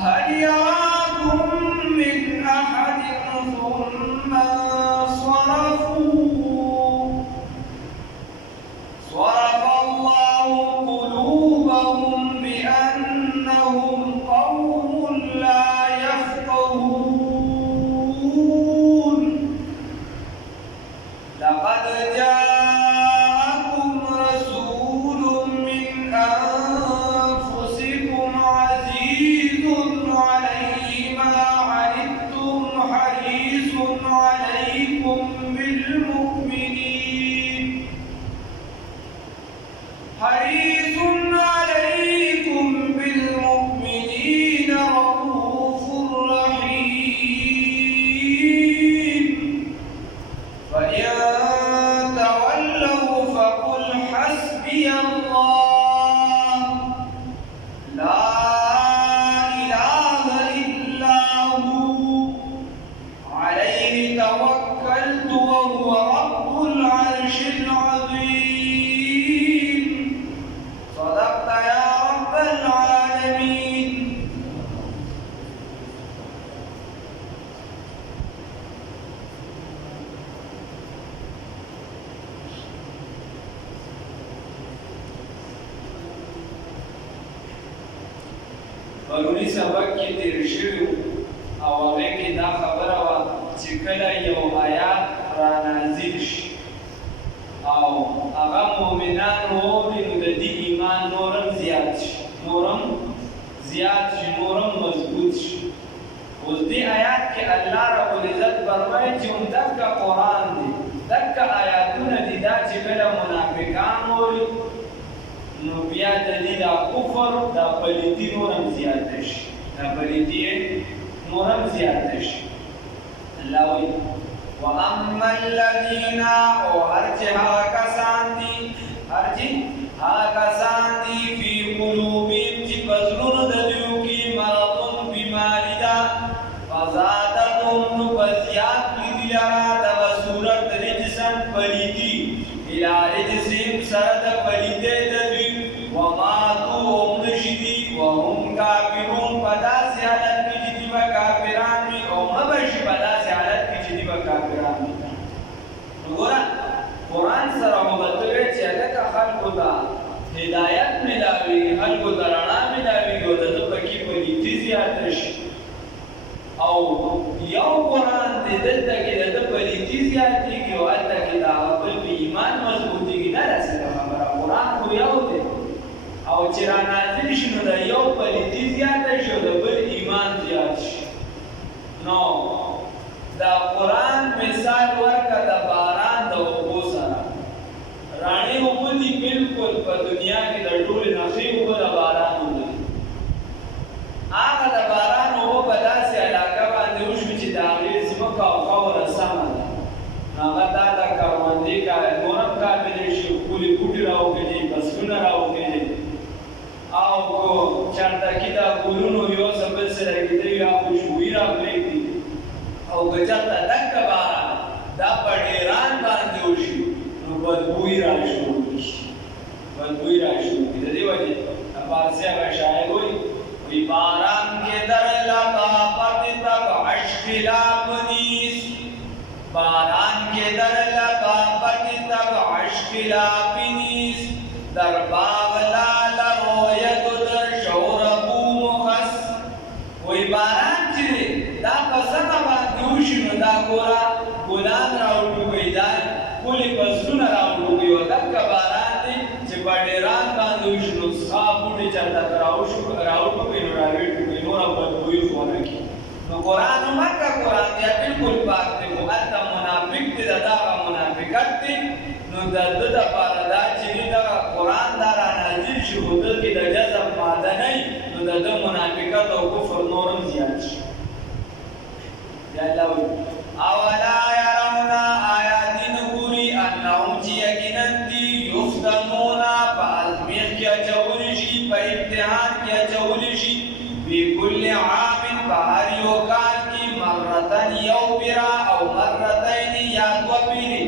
هل يراكم من أحد ثم انصرفوا صرف الله قلوبهم بأنهم قوم لا يفقهون لقد جاءكم رسول من أنفسكم عزيز عليه ما عنتم حريص عليكم بالمؤمنين رؤوف رحيم فإن تولوا فقل حسبي الله لا إله إلا هو عليه توكلت وهو رب العرش العظيم صدقت يا رب العالمين. پرونی سبق کې تیر شوی او هغه کې دا خبره وه چې کله یو آیات را نازل شي او هغه مؤمنان واوري نو د دې ایمان نورم زیات شي نورم مضبوط شي. اوس دې آیات کې الله رب العزت فرمایي چې دغه قرآن دی دغه آیاتونه دي دا چې کله منافقان واوري نو بیا د دې دا کفر دا پلیتی نورم زیات شي الله وایي وَأَمَّا الَّذِينَ او هرچه هغه کسان دي فی قلوبهم چې په زړونو د دوی کې مرض بیماري ده فزادتهم نو په زیات کړي دي لره دغه صورت رجسن پلیتی الی رجسهم سره د پلیتۍ د دوی وماتوا هم نشي وهم کافرون په داسې حالت کې چې دوی به کافران وي او مه به شي په داسې حالت کې چې دوی به کافران وي. نو ګوره قرآن سره محبت وی چې هلکه خلکو ته هدایت ملاوي خلکو ته رڼا ملاوي او د ده پکې پلیتي زیاته شي او یو قرآن دی دلته کې د ده پلیتي زیاتېږي او هلته کې د هغه بل په ایمان مضبوطېږي نه داسې خبره قرآن خو یو دی او چې را نازل شي نو د یو پلیتي زیاته شي او د بل ایمان زیات شي. نو دا قرآن مثال ورکړه د باران د اوبو سره راڼې اوبه دي بلکل په دنیا کې د ټولې نښې اوبه د باران اوبه دي. هغه د باران اوبه په داسې علاقه باندې وشوې چې د هغې ځمکه او خاوره سمه ده نو هغه دا د کروندې نورم قابلې شي ښکلي بوټي راوکړي فصلونه راوکړي او که چېرته کې دا ګلونو یو څه بل سره کېدی یا خوشبويي راپرېږدي او که چېرته دغه باران دا په ډېران باندې وشي نو بدبويي راشروع شي د دې وجې د فارسي هغه شاعر وایي باران کې در لطافت تک عشق لاب نیست باران کې در لطافت تک عشق لاب نیست در باغ لال رویت در شور بوم خس وایي باران چې دا په سمه باندې وشي نو دا ګوره ګلان راوټوکوي دا ښکلي فصلونه راوټوکوي او دغه باران دی چې په ډېران باندې وشي نو څښا بوټي چېرته راوټوکوي نو راویټوکوي نوره بدبویي خو ونه کړي. نو قرآن هم هغه قرآن دی بلکل پاک دی خو هلته منافق دی د دغه منافقت دی نو د ده دپاره دا چې دغه قرآن دا رانازل شي خو دلکې د جذب ماده نه وي نو د ده منافقت او کفر نورم زیات شي. یا الله وایي اولا یرون آیا دې نه ګوري انهم چې یقینا دي یفتنون په ازمیښت کې اچولی شي په امتحان کې اچولی شي فی کل عام په هر یو کال کې مرتن یو پیرا او مرتین یا دوه پیرې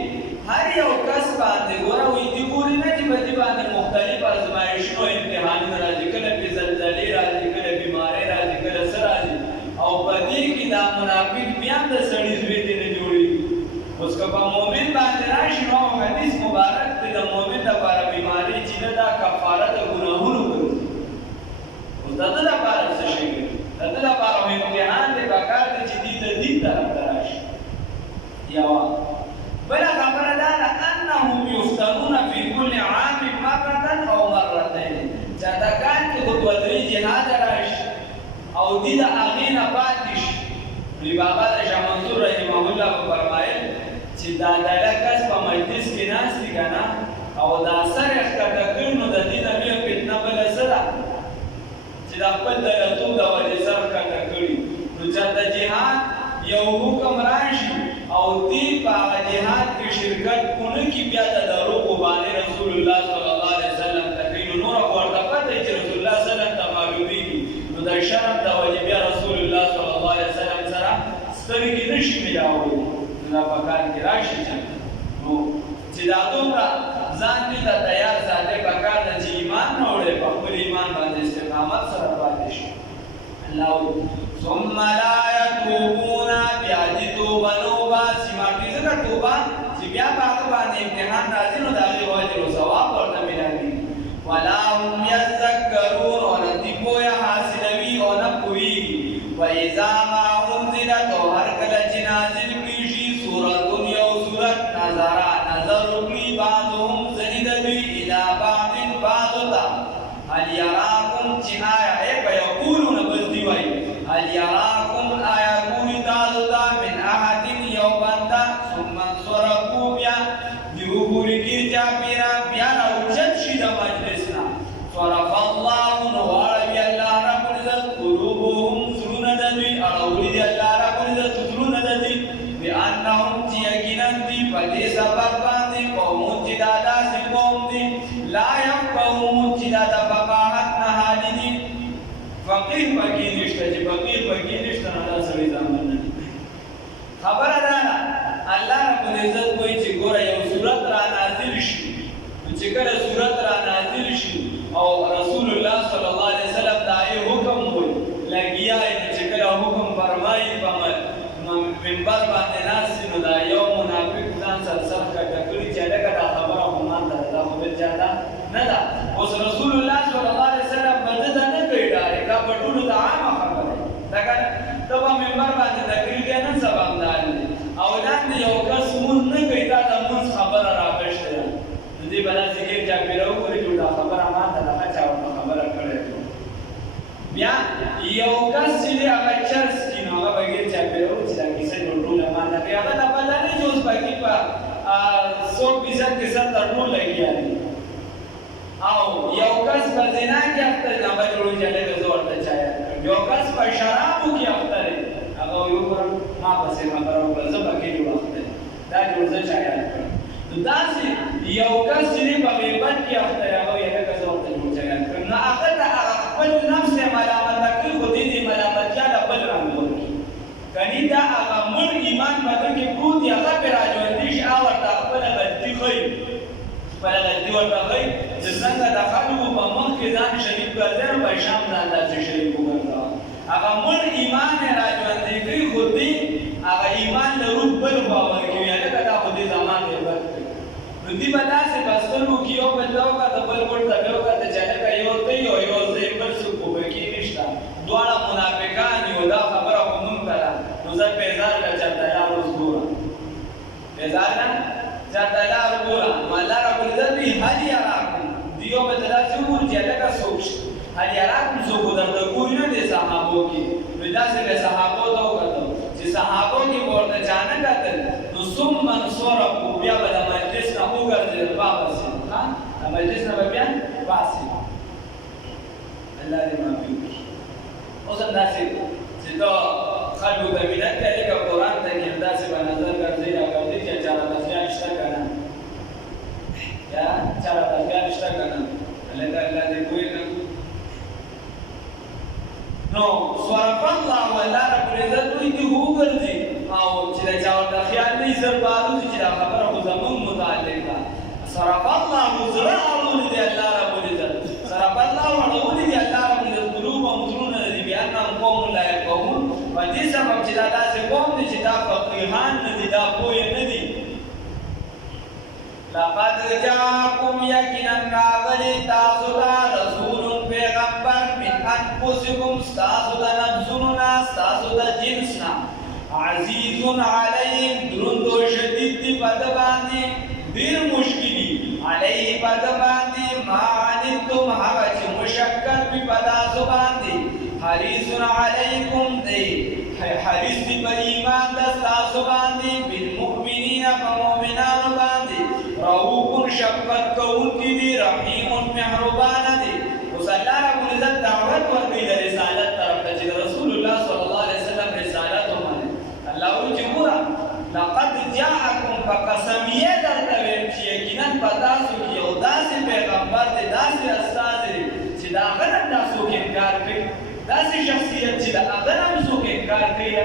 هر یو کس باندې ګوره وایي دې ګوري نه چې په دې باندې مختلف ازمایښتونه امتحانونه راځي کله پې زلزلې راځي کله بیمارۍ راځي کله څه اوس که په مؤمن باندې راشي نو حدیث مبارک دی د مؤمن لپاره بیماري چې نه دا کفاره د ګناهونو ګرځي اوس د ده لپاره څه شی دی د ده لپاره امتحان دی پکار دی چې دې د دین طرف ته راشي یوه بله خبره دا ده انهم یفتنون فی کل عام مرة او مرتين چې دا کال کې خو دوه درې جهاد راشي او دې د هغې نه پاتې شي نو بابا د شاه منصور رحمه الله به فرمایل چې دا دله کس په مجلس کې ناست دي که نه او دا سر یې ښکته کړي نو د دې نه بیا فتنه بله څه ده چې د خپل دلتوب د وجې سر ښکته کړي نو چې د جهاد یو حکم راشي او دې په هغه جهاد کې شرکت ونه کړي بیا د دروغو باندې رسول الله صلی الله علیه وسلم ته کوي نو نوره خو ورته پته وي چې رسول الله صلی الله علیه وسلم ته معلومېږي نو د شرم د وجې بیا رسول الله صلی الله علیه وسلم سره سترګې نشي ملاولی نو دا په کار کې راشي نو چې دا دومره ځان دې ته تیار ساتې په کار ده چې ایمان نه وړې په خپل ایمان باندې استقامت سره پاتې شي الله ثم لا يتوبون بیا دې توبه نه وباسي ماکې ځکه توبه چې بیا په هغه باندې امتحان راځي نو د هغې اجر او ثواب ورته ملاوي ولا هم یذکرون او نه دې پوهه حاصلوي او نه پوهېږي وإذا ما أنزلت او هر کله چې نازل کړي شي سورتون یو سورت نظر وکړي بعضهم ځینې د دوی الی بعض بعضو ته هل یراکم چې آیا فیقولون بس دوی وایي هل یراکم آیا ګوري تاسو ته من احد یو بنده ثم انصرفوا بیا دوی وګوري کې چاپېره بیا راوچت شي د مجلس نه صرف الله نو واړوي الله رب العزت قلوبهم زړونه د دوی اړولي دي الله رب العزت زړونه د دوی بأنهم چې یقینا دوی په دې سبب باندې قوم چې دا داسې قوم دي لا یفقهون چې دا د فقاهت نه حالي دي فقیر پکې نشته چې فقیر پکې نشته نو دا سړی ځامن نه خبره ده الله رب العزت وایي چې ګوره یو صورت را نازل شي چې کله صورت را نازل شي او رسول الله صلی الله علیه وسلم دا یې حکم وایي لګیا یې چې کله حکم فرمایي په منبر باندې ناست نو دا یو منافق ځان سره سر ښکته کړي چې لکه دا خبره خو ماته ده دا خو بل چا ده نه ده اوس رسول الله صلی الله علیه وسلم به ده ته نه کوي ډارې دا په ټولو د عامه خبره ده که ته به منبر باندې تقریر کوې نن سبا همدا دی او لاندې یو کس مونځ نه کوي تا د مونځ خبره راغشتې ده نو دې به داسې کې چاپېره وګوري چې دا خبره ماته دغه چا ورته خبره کړې بیا یو کس چې دی هغه چرس کي نو هغه به ګیر چاپېره و چې دا کیسه ټوله ماته کوي هغه ته پته نه چې اوس پکې په 100% کې 70 ټول لګیا دي او یو کس په زنا کې اخته دی هغه جوړوي چې هلکه زه ورته چا یاد کړم یو کس په شرابو کې اخته دی هغه وایي وګوره ما پسې خبره وکړه زه پکې جوړ اخته یم دا جوړ زه چا یاد کړم نو داسې یو کس چې دی په غیبت کې اخته دی هغه وایي هلکه زه ورته جوړ چا یاد کړم نو هغه ته خپل نفس یې ملامته کوي خو دې ملامتیا له بل رنګ ورکړي کني دا هغه مړ ایمان په ده کې پروت دی هغه پرې راژوندي شي هغه ورته خپله غلطي ښایي خپله غلطي ورته ښایي چې څنګه د خلکو په مخ کې ځان شریف ګرځي نو په شام ځان داسې شریف وګرځوه هغه مړ ایمان یې راژوندي کوي خو دې هغه ایمان له روح بل خوا ورکوي هلکه دا خو دې زمان غیبت کوي نو دې به داسې په سترګو کې یو بل ته وکړه بل ګوټ ته بیا وکړه چې هلکه یو ته یو یو زه بل څوک خو پکې نشته دواړه منافقان یو دا خبره خو مونږ ته ده نو زه پیزار له چاته لار اوس ګورم پیزار نه چاته لار ګورم نو الله رب العزت وایي هل یراکم دیو به ته داسې وګوري چې هلکه څوک شي هل یراکم څوک درته ګوري نه دې صحابو کې نو داسې به صحابو ته وکتل چې صحابو کې به ورته چا نه کتل نو ثم انصرفوا بیا به د مجلس نه وګرځېدل واپسې د مجلس نه به بیا پاسې الله دې معافي وکړي اوس هم داسې چې ته خلکو ته مینت کوې لکه قرآن ته کې داسې به نظر ګرځې راګرځې چې چا راته خیال شته که نه یا چا راته خیال شته که نه هلکه الله دې پوهې کړم نو صرف الله والله رب العزت دوی دې وګرځي او چې د چا ورته خیال نه وي زر به الوځي چې دا خبره خو زمونږ متعلق ده صرف الله زړه اړولي دی الله رب العزت صرف الله اړولي دی الله رب العزت قلوبهم زړونه دي بأنهم قوم لا يفقهون په دې سبب چې دا داسې قوم دی چې دا فقیهان نه دي دا پوهې نه دي لقد جاءكم یقینا راغلی تاسو ته رسول پیغمبر من انفسکم ستاسو د نفسونو نه ستاسو د جنس نه عزیز علیهم دروند و شدید دی په ده باندې ډېر مشکل دي علیه په ده باندې ما عنتم هغه چې مشقت وي په تاسو باندې حریص علیکم دی حریص دی په ایمان د ستاسو باندې بالمؤمنین په مؤمنانو باندې رؤوف شفقت کوونکی دی رحیم مهربان دی اوس الله رب العزت دعوت ورکوي د رسالت طرف ته چې رسول الله صلی الله علیه وسلم رسالت ومني الله وایي چې ګوره لقد جاءکم فقسمیه درته ویم چې یقینا په تاسو کې یو داسې پیغمبر دی داسې استاد دی چې د هغه نه تاسو انکار کوي داسې شخصیت چې د هغه نه څوک انکار کوي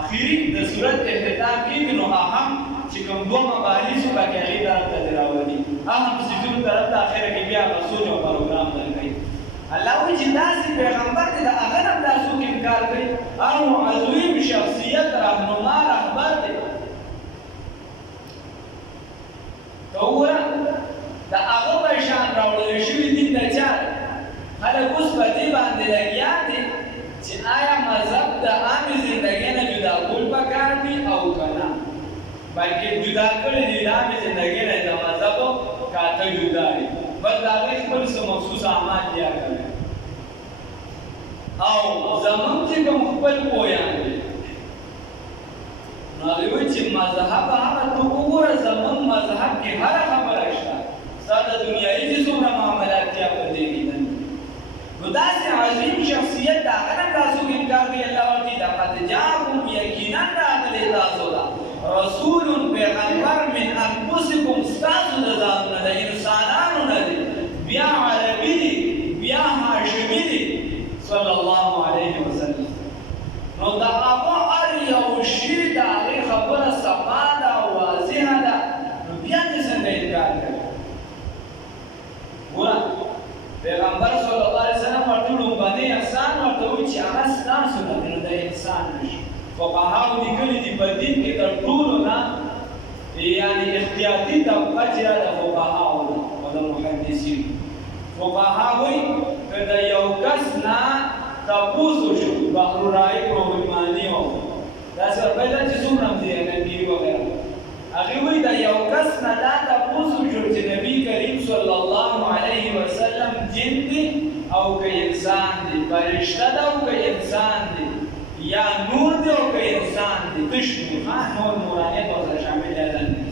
اخیری د صورت اختتام کېږي نو هم چې کوم دوه مباحثو پکې هغې طرف ته دې راولي اهم څیزونو طرف ته اخره کې بیا هغه سوچ او پروګرام درکوي الله وایي چې داسې پیغمبر دی د هغه نه دا څوک انکار کوي او عظیم شخصیت رهنما رهبر دی ته وګوره د هغه په شان راوړل شوي دین د چا خلک اوس په دې باندې لګیا دي چې آیا مذهب د عامې زندګۍ نه جدا کول پکار دي او که نه بلکې جدا کړی دي د عامې زندګۍ نه د مذهبو کاته جدا دي بس د هغې خپل څه مخصوص اعمال بیا کوي او زمونږ چې کوم خپل پویان دي نو هغې وایي چې مذهب هغه ته وګوره زمونږ مذهب کې هره خبره شته ستا د دنیایي چې څومره معاملات یا په دې کې نو داسې عظیم شخصیت د هغه نه تاسو انکار کوي الله ورته لقد جاءکم یقینا راغلی تاسو ته رسول پیغمبر من انفسکم ستاسو د ځانونه د انسانانو نه دی بیا عربي دی بیا هاشمي دی صلی الله علیه وسلم نو د هغه هر یو شي د هغې خبره صفا ده او واضحه ده نو بیا دې څنګه انکار کوي ګوره پیغمبر صلی الله علیه وسلم ورته لومبنی احسان ورته وایي چې هغه ستاسو نه دی نو د انسان نشي فقهاو لیکلي دي په دین کې تر ټولو نه یعنې احتیاطي طبقه چې ده د فقهاو ده او د محدثینو فقها وایي که د یو کس نه تپوس وشو بحر الرائق روحماني او داسې ورپیدا چې څومره هم دي انګیري وغیره هغې وایي د یو کس نه دا تپوس وشو چې نبي کریم صلی الله علیه وسلم جن دی او که انسان دی فرشته ده او که انسان دی یا نور دی او که انسان دی تش دی نور نورانیت ورسره شامل دی ازان دی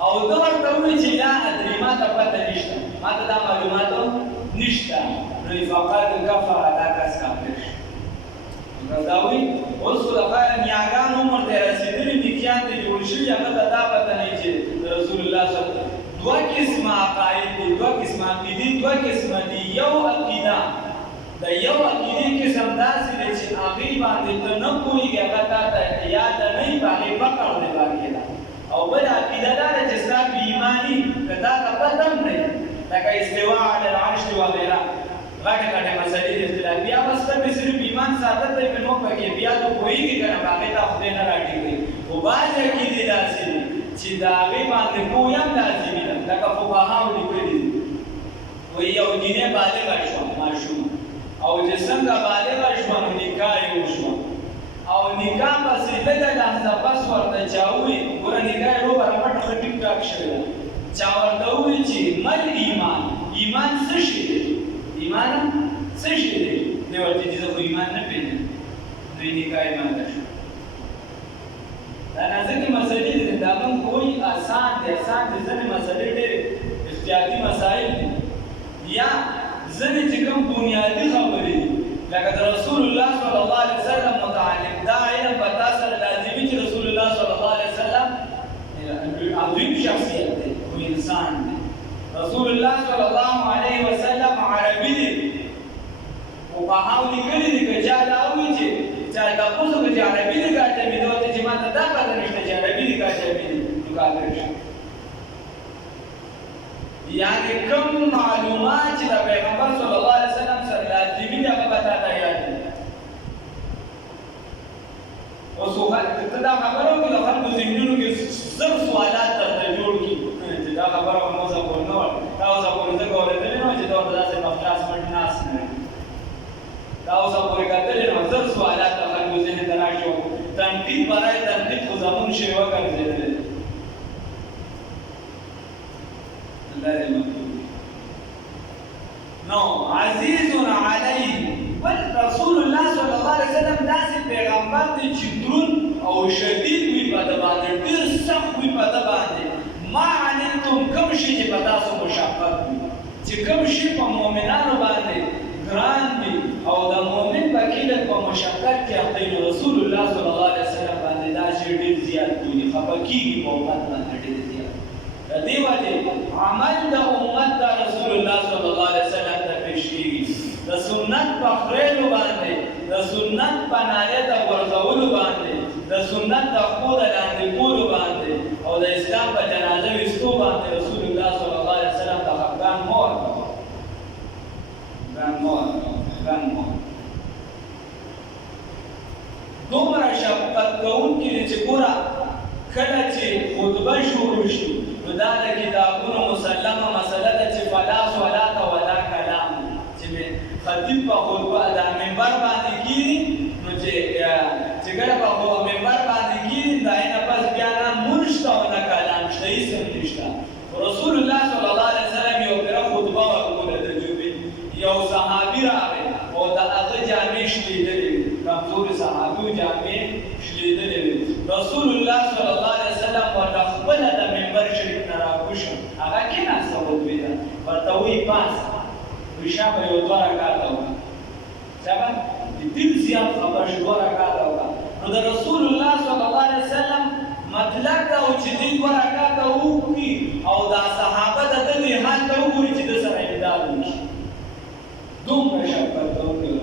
او ده ورته وایي چې لا ادري ما ته پته نشته ما ته دا معلوماتو نشته نو فقط کفر دا کس کافر شي دا وایي اوس خو د نیاګان عمر ته رسېدلي نیکیان ته جوړ شوي هغه ته دا پته نه وي چې رسول الله صلی الله علیه وسلم دوه قسمه عقاید دي دوه قسمه عقیدې دوه قسمه دي یو عقیده د یو عقیدې قسم داسې دی چې هغې باندې ته نه پوهېږې هغه تا ته یاد نه وي په هغې فقر دی باقي ده او بل عقیده دا ده چې ستا په ایماني که تا ته پته هم نه وي لکه استوا علی العرش وغیره غټې غټې مسلې د اختلاف بیا به ستا مې صرف ایمان ساتل دی نو پکې بیا ته پوهېږي که نه په هغې ته خدای نه راټینګوي خو بعضې عقیدې داسې دي چې د هغې باندې پوهه هم لازمي ده لکه فقهاو لیکلي دي وایي یو جینۍ بالغه شوه ماشومه او چې څنګه بالغه شوه نو نکاح یې وشوه او نکاح پسې لږه لحظه پس ورته چا ووایي ګوره نکاح یې روبره مټه ښه ټیک ټاک شوې ده چا ورته ووایي چې مل ایمان ایمان څه شی دی ایمان څه شی دی دی ورته چې زه خو ایمان نه پېژنم نو یې نکاح یې ماته شوه دا نازکې مسلې دي دا موږ وایي آسان دي ځینې مسلې ډېرې احتیاطي مسایل دي یا ځینې چې کوم بنیادي خبرې دي لکه د رسول الله صلی الله علیه وسلم متعلق دا علم په تا سره لازمي چې رسول الله صلی الله علیه وسلم عظیم شخصیت دی او انسان دی رسول الله صلی الله علیه وسلم عربي دی فقهاو لیکلي دي که چا دا وایي چې چا تپوس وکړي چې عربي دی که عجمي دی ورته چې ما ته دا پته نشته چې عربي دی که عجمي دی نو کافر شي یعنې کوم معلومات چې د پیغمبر صلی الله علیه وسلم سره لازمي دي هغه به تا ته یاد دي اوس ته دا خبره وکړې د خلکو ذهنونو کې زر سوالات دا اوسه پورې کتلې نو زر سوالات د خلکو ذهن ته راشي تنقید برای تنقید خو زمون شی وګرځېدلی الله دې مقبول نو عزیز علیه بل رسول الله صلی الله علیه وسلم داسې پیغمبر دی چې دروند او شدید وي په ده باندې ډېر سخت وي په ده باندې ما عنتم کوم شي چې په تاسو مشقت وي چې کوم شي په مؤمنانو باندې ګران وي او د مؤمن په کیلت په مشقت کې اخته رسول الله صلی الله علیه وسلم باندې دا شی ډېر زیات وي خفه کېږي په امت باندې ډېر زیات د دې وجې عمل د امت د رسول الله صلی الله علیه وسلم ته پیش کېږي د سنت په خریلو باندې د سنت په ناریه د غورځولو باندې د سنت د پښو د لاندې کولو باندې او د اسلام په جنازه ویستو باندې رسول الله صلی الله علیه وسلم د خفګان مه ورکوه دومره شفقت کوونکي دی چې ګوره کله چې خطبه شروع شي نو دا د کتابونو مسلمه مسله ده چې فلا صلات ولا کلام چې خطیب په خطبه د منبر باندې کېږي نو چې کله په منبر باندې کېږي د هغې نه پس بیا نه مونځ شته او نه کلام شته هېڅ هم نشته رسول الله صلی الله علیه وسلم یو پېره خطبه ورکوله د جمعې یو صحابي راغی او د هغه جامې شلېدلې وې کمزوري صحابي جامې شلېدلې وې رسول الله صلی الله علیه وسلم ورته خپله د منبر شریف نه راکوز شو هغه کېناسته ودوېده ورته وایي پاڅه وایي شابه یو دوه رکعته وکړه شابه د ډېر زیات خبر شو دوه رکعته وکړه نو د رسول الله صلی الله علیه وسلم مطلب دا و چې دوی دوه رکعته وکړي او دا صحابه د ده دې حال ته وګوري چې ده سره امداد وشي دومره شفقت کوونکی و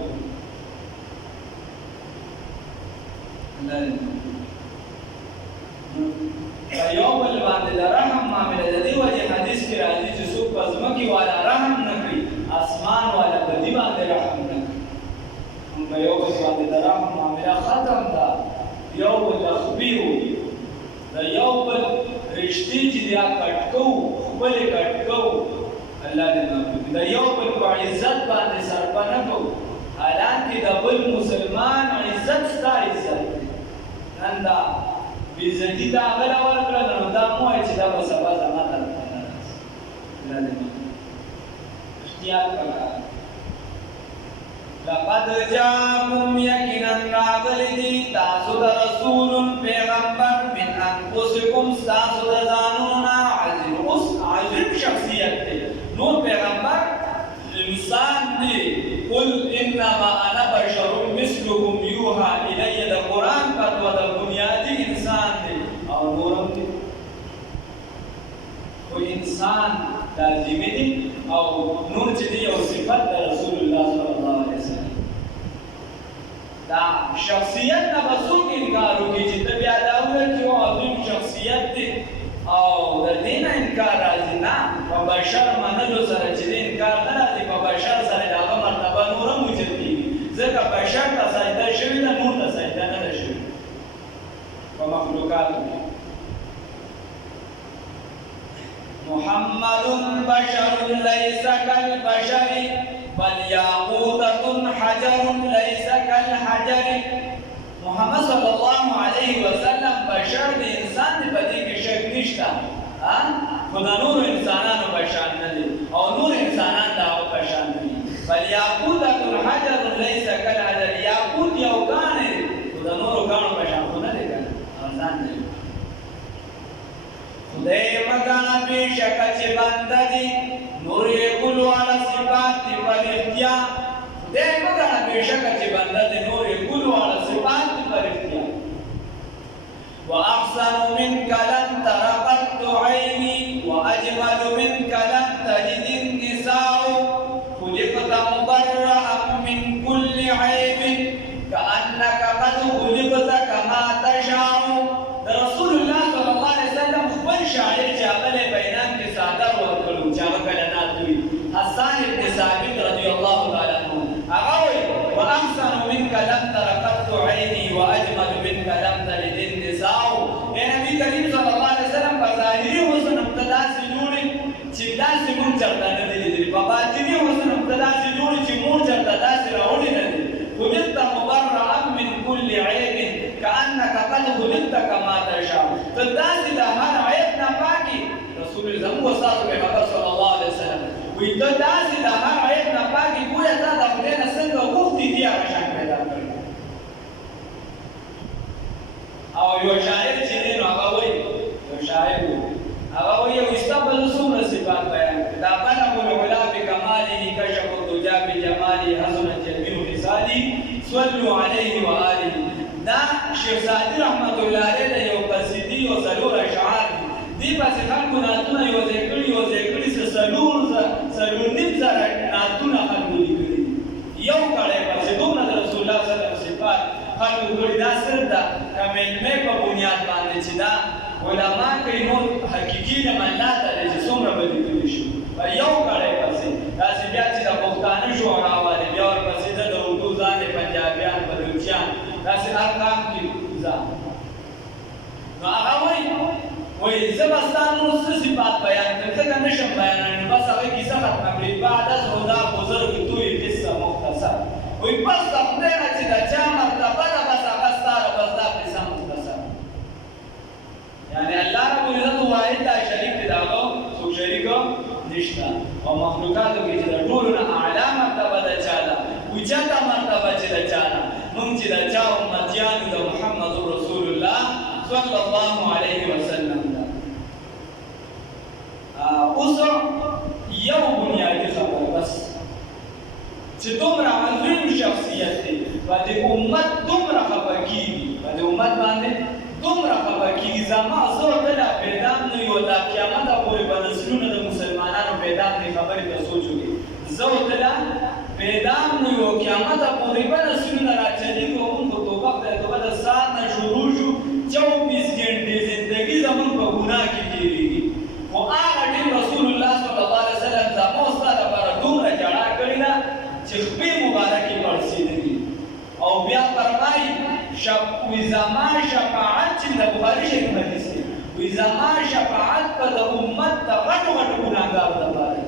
په یو بل باندې د رحم معامله د دې وجې حدیث کې راځي چې څوک په ځمکې والا رحم نه کړي اسمان والا په دې باندې رحم نه کړي په یو بل باندې د رحم معامله ختم ده یو بل تخبیر د یو بل رشتې چې دی کټ کوو خپلې کټ کوو الله دې معافي د یو بل په عزت باندې سرپه نه کوو حالانکې د بل مسلمان عزت ستا عزت دی نن دا بېعزتي دا هغه له ورکړه نو دا مه وایه چې دا به سبا زما طرفته نه راسي الله دې معافي احتیاط پکار لقد جاءكم یقینا راغلی دی تاسو د رسول پیغمبر من انفسکم ستاسو د ځانونو نه عظیم شخصیت دی نور پیغمبر انسان دی قل انما انا بشر مثلكم یوحى الی د قرآن فتوا د بنیادي انسان دی او نورم دی خو انسان لازمي دی او نور چې دی یو صفت د رسول الله صلی الله علیه وسلم دا شخصیت نه به څوک انکار وکړي چې ته بیا دا وویل چې عظیم شخصیت دی او د دې نه انکار راځي نه په بشر منلو سره چې د انکار نه راځي په بشر سره د هغه مرتبه نور هم اوچت کېږي ځکه بشر ته سجده شوې ده نور ته سجده نه ده شوې په مخلوقاتو کې محمد بشر ليس كالبشر بل ياقوتة حجر ليس كالحجر محمد صلی الله علیه وسلم بشر د انسان دی په دې کې شک نشته خو د نورو انسانانو په شان نه دی او نور انسانان د هغه په شان نه دي بل یاقوتة حجر ليس كالحجر یاقوت یو کاڼی دی خو د نورو کاڼو په شان خو نه دی که انسان دی خدای مګاڼه بېشکه چې بنده دي نور یې کل والا صفات دي پر اختیا خدای مګاڼه بېشکه چې بنده دي نور یې کل والا صفات دي پر اختیا واحسن منك لن تر قط عيني واجمل منك لن تجد النساء خلقت مبرأ من كل عيب كأنك قد خلقت كما تشاء رسول الله صلی الله علیه وسلم خپل شاعر چې هغه له بیان کې صادر ورکړو چې هغه کلمات وي حسان بن ثابت رضی الله تعالی عنہ هغه وایي واحسن منك لم تر قط عيني واجمل منك لم تلد النساء اے نبی کریم صلی الله علیه وسلم په ظاهري حسن ابتدا سے جوړي چې داسې مونږ چرته نه دي لیدلي په باطني حسن ابتدا سے جوړي چې مونږ چرته داسې راوړي نه دي ته داسې د هر عیب نه پاکې رسول زموږ استاد پیغمبر صلی الله علیه وسلم وایي ته داسې د هر عیب نه پاکې ګویا تا د خدای نه څنګه غوښتي دي هغه شان پیدا کړی او یو شاعر چې دی نو هغه وایي یو شاعر هغه وایي یو ستا به زه څومره صفات بیان کړم دا بلغ العلا بکماله کشف الدجا بجماله حسنت جميع خصاله صلوا علیه وآله دا شیخ سعدي رحمت الله علیه د یو قصیدې او څلور اشعار دي پسې خلکو نعتونه یوځای کړي څلور نیم زره نعتونه خلکو لیکلي دي یو کړی پسې دومره د رسول الله صلی الله علیه وسلم صفات خلکو کړي دا صرف د کمنټمې په بنیاد باندې چې دا علما کوي نو حقیقي د الله تعالی چې څومره به لیکلي شي یو کړی پسې داسې بیا چې د پښتانه شعرا والي بیا ورپسې د اردو ځانې پنجابیان بلوچیان داسې هر کام کې ځان نو هغه وایي زه به ستا نور څه صفات بیان کړم ځکه نشم بیانولی بس هغه کیسه ختمه کړې بعد از هدا بزرګ توی قصه مختصر وایي بس د خدای نه چې د چا مرتبه ده بس هغه ستا ده بس دا قصه مختصر یعنی الله رب العزت واحد دا شریک دی د هغه څوک شریک نشته او مخلوقاتو کې چې د ټولو نه اعلی مرتبه د چا ده اوچته مرتبه چې د چا ده موږ چې د چا امتیانو د محمد رسول الله صلی الله علیه وسلم اوس یو بنیادی خبره بس چې دومره عظیم شخصیت دی په دې امت دومره خفه کېږي په دې امت باندې دومره خفه کېږي زما زه ورته لا پیدا نه یو دا قیامته پورې به نسلونه د مسلمانانو پیدا نه خبرې ته سوچ وکړي زه ورته لا پیدا نه یو قیامته پورې به نسلونه راچلېږي او موږ په توبه خدای توبه د ساعت نه شروع شو 24 ګنټې زندګي زموږ په ګناه کې تېرېږي خو هغه ټیم رسول الله صلی الله علیه وسلم زما او ستا لپاره دومره جړا کړې ده چې خپې مبارکې پړسېدلي او بیا فرمایي وایي زما شفاعت چې د بخاري شریف حدیث دی وایي زما شفاعت به د امت د غټو غټو ګناهګارو لپاره دی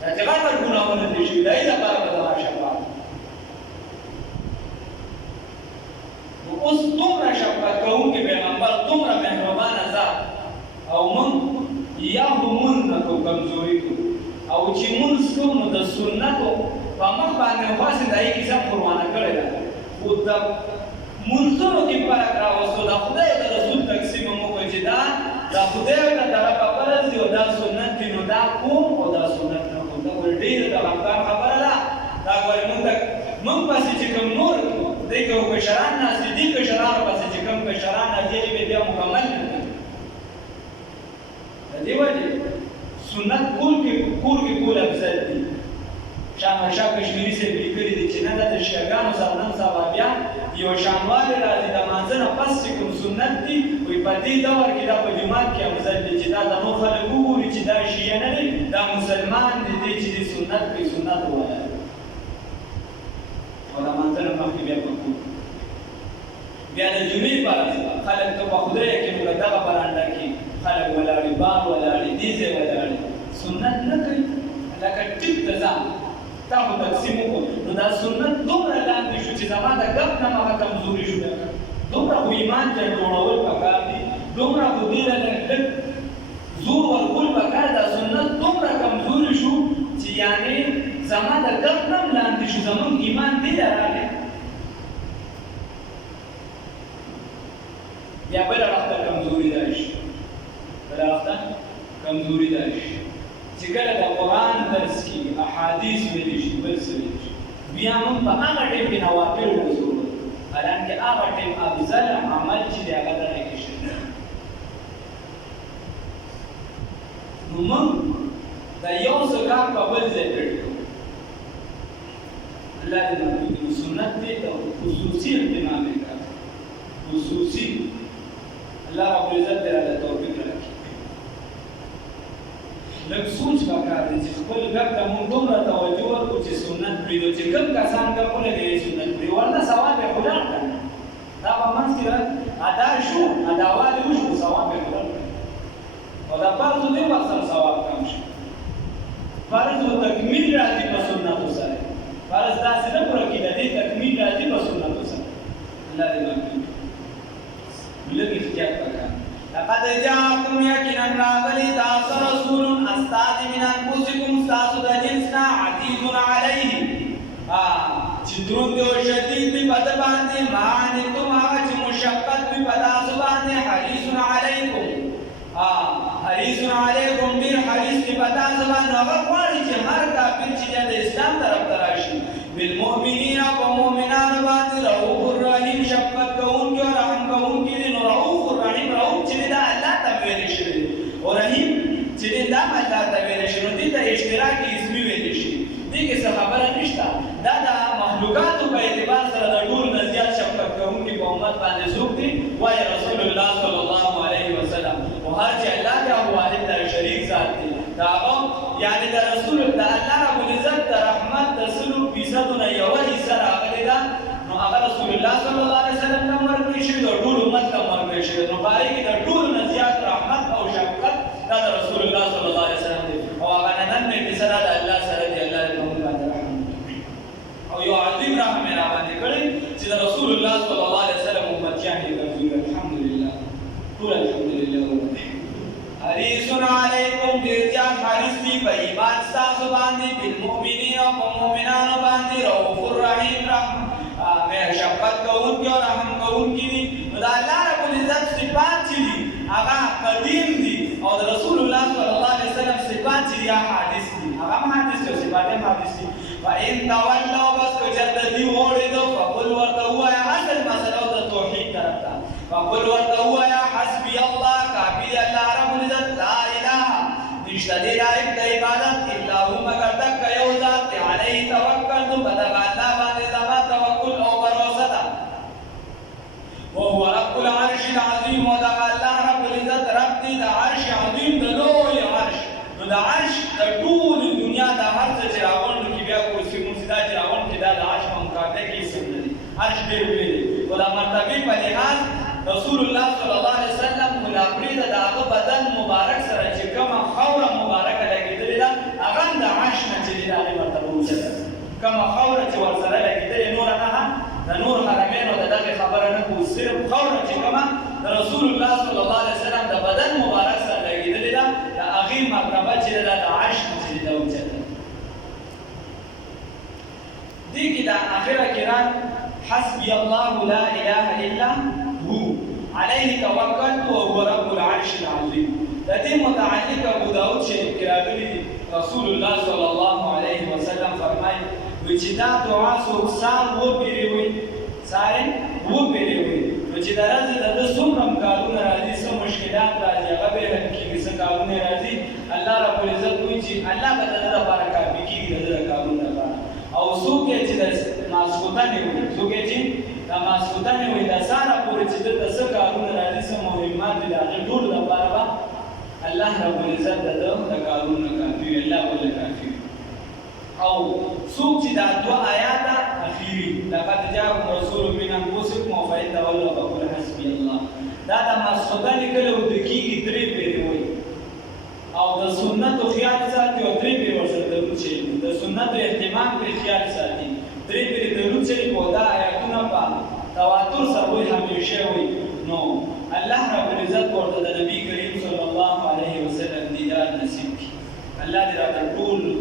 دا چې غټ غټ ګناهونه دي شوي د هغې لپاره به زما شفاعت اوس دومره شفقت کوونکی پیغمبر دومره مهربانه ذات او موږ یا خو مونځ نه کوو کمزوري کوو او چې مونځ کوو نو د سنتو په مخ باندې خاصې د هغې کیسه قربانه کړې ده خو د مونځونو کې فرق راوستو د خدای د رسول تقسیم مو وکړو چې دا د خدای له طرفه فرض دی او دا سنت دی نو دا کوم او دا سنت نه کوم دا ډېره د غمګان خبره ده دا ګورې موږ پسې چې کوم نور دی که کشران ناست دي کشرانو پسې چې کوم کشران ناست دي بیا مکمل نه کوي د دې وجې سنت کور کې کول افضل دي شاه کشمیري صاحب لیکلي دي چې نه د شیعهګانو سره نن سبا بیا یو شانوالی راځي د مانځه نه پس چې کوم سنت دي وایي په دې دور کې دا په جومات کې افضل دي چې دا د نور خلک وګوري چې دا شیعه نه دي دا مسلمان دي دی چې د سنت کوي سنت ووایي او د مانځه نه مخکې بیا په کور بیا د جمعې په ورځ خلک ته په خدای کې نو دغه برانډه کې خلک ولاړې بار ولاړې دې ځای ولاړې سنت نه کوي لکه ټیپ د ځان تا خو تقسیم وکړو نو دا سنت دومره لاندې شو چې زما د ګپ نه هغه کمزوري شو دومره خو ایمان ته جوړول پکار دي دومره خو دې له لږ زور ورکول پکار دا سنت دومره کمزوري شو چې یعنې زما د ګپ نه لاندې شو زموږ ایمان دې ته راغی بیا بله وخته کمزوري دا شي بله وخته کمزوري دا شي چې کله د قرآن درس کېږي احادیث ویلی شي بل څه ویلی شي بیا موږ په هغه ټیم کې نوافل وزرو حالانکې هغه ټیم افضل عمل چې دی هغه دغه کې شي نو موږ د یو څه کار په بل ځای پرېږدو الله دې موږ سنت دې د خصوصي اهتمام وکړي خصوصي الله رب العزت دې راته توفیق راکړي لږ سوچ پکار دی چې خپل ګپ ته موږ دومره توجه ورکړو چې سنت پرېږدو چې کوم کسان ګپونه کوي سنت پرېږدي ورنه ثواب یې خو لاړ کړه دا په منځ کې ادا شو اداوالی وشو ثواب یې خو لاړ کړه او دا فرض دې ورسره ثواب کم شي فرض و تکمیل راځي په سنتو سره فرض داسې نه پوره کېده دې تکمیل راځي په سنتو سره الله دې وکړي لږ احتیاط پکار دا لقد جاءكم يقينا راغلي تاسو رسول استاد من انفسكم تاسو د جنسنا عزيز عليه چدرون دی او شدید دی پد باندې معنی تم هغه چې مشقت دی پد تاسو باندې حریص علیکم حریص علیکم دیر حریص دی پد تاسو باندې هغه غواړي چې هر کافر چې د اسلام طرف ته راشي بالمؤمنین او مؤمنان باندې رؤوف الرحیم شفقت کوونکی او رحم کوونکی دی نو رؤوف الرحیم رؤوف چې دا الله ته ویل شوی او رحیم چې دا الله ته ویل شوی دي ته اشتراک اسمی ویل شي دي کې څه خبره نشته دا د مخلوقاتو په اعتبار سره د ټول نه زیات شفقت کوونکی په امت باندې څوک دی وایي رسول الله صلی الله علیه وسلم او هر چې الله ته والد د شریک ذات دی دا یعنی د رسول د الله رب العزت د رحمت د سلوک فیصدونه یو حصہ راغلی ده نو هغه رسول الله صلی الله علیه وسلم ته ورکړل شوی د ټول امت ته ورکړل شوی نو باندې کې د ټول نه زیات رحمت او شفقت دا د رسول الله صلی الله علیه وسلم دی او هغه نن نه سره د الله سره دی الله دې موږ باندې رحمت او یو عظیم رحمت را باندې کړی چې د رسول الله صلی الله علیه وسلم امتیان دي الحمدلله ټول الحمدلله حریص علیکم ډیر جان حریص دی په ایمان تاسو باندې بالمؤمنین او مؤمنانو باندې رؤوف الرحیم رحم مهر شفقت کوونکی او رحم کوونکی دی نو د الله رب العزت صفات چې دي هغه قدیم دي او د رسول الله صلی الله علیه وسلم صفات چې دي حادث دي هغه حادث او صفات حادث دي فإن تولوا بس کچرته دی وړېدو فقل ورته ووایه اصل مسله د توحید طرف ته فقل ورته ووایه حسبي الله کافي الله رب العزت لا اله نشته دی لایق د عبادت الا هو مگر دک یو ذات علیه توکلت په دغه الله باندې زما توکل او باور ده وهو رب العرش العظیم ودغه الله رب العزت رب دی د عرش عظیم د لوی عرش نو د عرش د ټول دنیا د هر څه چې راغونډ کې بیا کرسي مرسدا چې راغونډ کې دا د عرش په مقابله کې څه نه دي عرش ډېر لوی دی او د مرتبه په لحاظ رسول الله صلی الله علیه وسلم ملابری د هغه بدن مبارک سره چې کومه خوره مبارکه لګېدلې ده هغه د عرش نه چې د هغې مرتبه اوچته کومه خوره چې ورسره لګېدلې نوره نه د نور حرمینو د دغې خبره نه کوو صرف خوره چې کومه د رسول الله صلی الله علیه وسلم د بدن مبارک سره لګېدلې ده د هغې مرتبه چې ده د عرش نه چې ده اوچته دې کې د آخره کې حسبي الله لا اله الا هو عليه توکلت وهو رب العرش العظیم د دې متعلق ابو داود شریف کې راغلي رسول الله صلی الله علیه وسلم فرمایي چې دا دعا څوک سار وپیروي سارې وپیروي نو چې د ورځې د ده څومره کارونه راځي څه مشکلات راځي هغه به حل کېږي څه کارونه راځي الله رب العزت وایي چې الله به د ده لپاره کافي کېږي د ده د کارونو لپاره او څوک یې چې د ماسخوتنې وي څوک یې چې د ماسخوتنې وي د ساره پورې چې دلته څه کارونه راځي څه مهمات دي د هغې ټولو لپاره به الله رب العزت د ده د کارونو کافي وي الله به کافي وي او څوک چې دا دوه آیاته اخیري لقد جاءکم رسول من انفسکم فإن تولوا فقل حسبي الله دا د ماسخوتنې کله وده کېږي 3 پیرې وایي او د سنتو خیال ساتي او 3 پیرې ورسره درود شي د سنتو اهتمام پرې خیال ساتي 3 پیرې درود شي په دا آیاتونه په تواتر سره وایي همیشه وایي نو الله رب العزت ورته د نبی کریم صلی الله علیه وسلم دیدار نصیب کړي الله دې راته ټول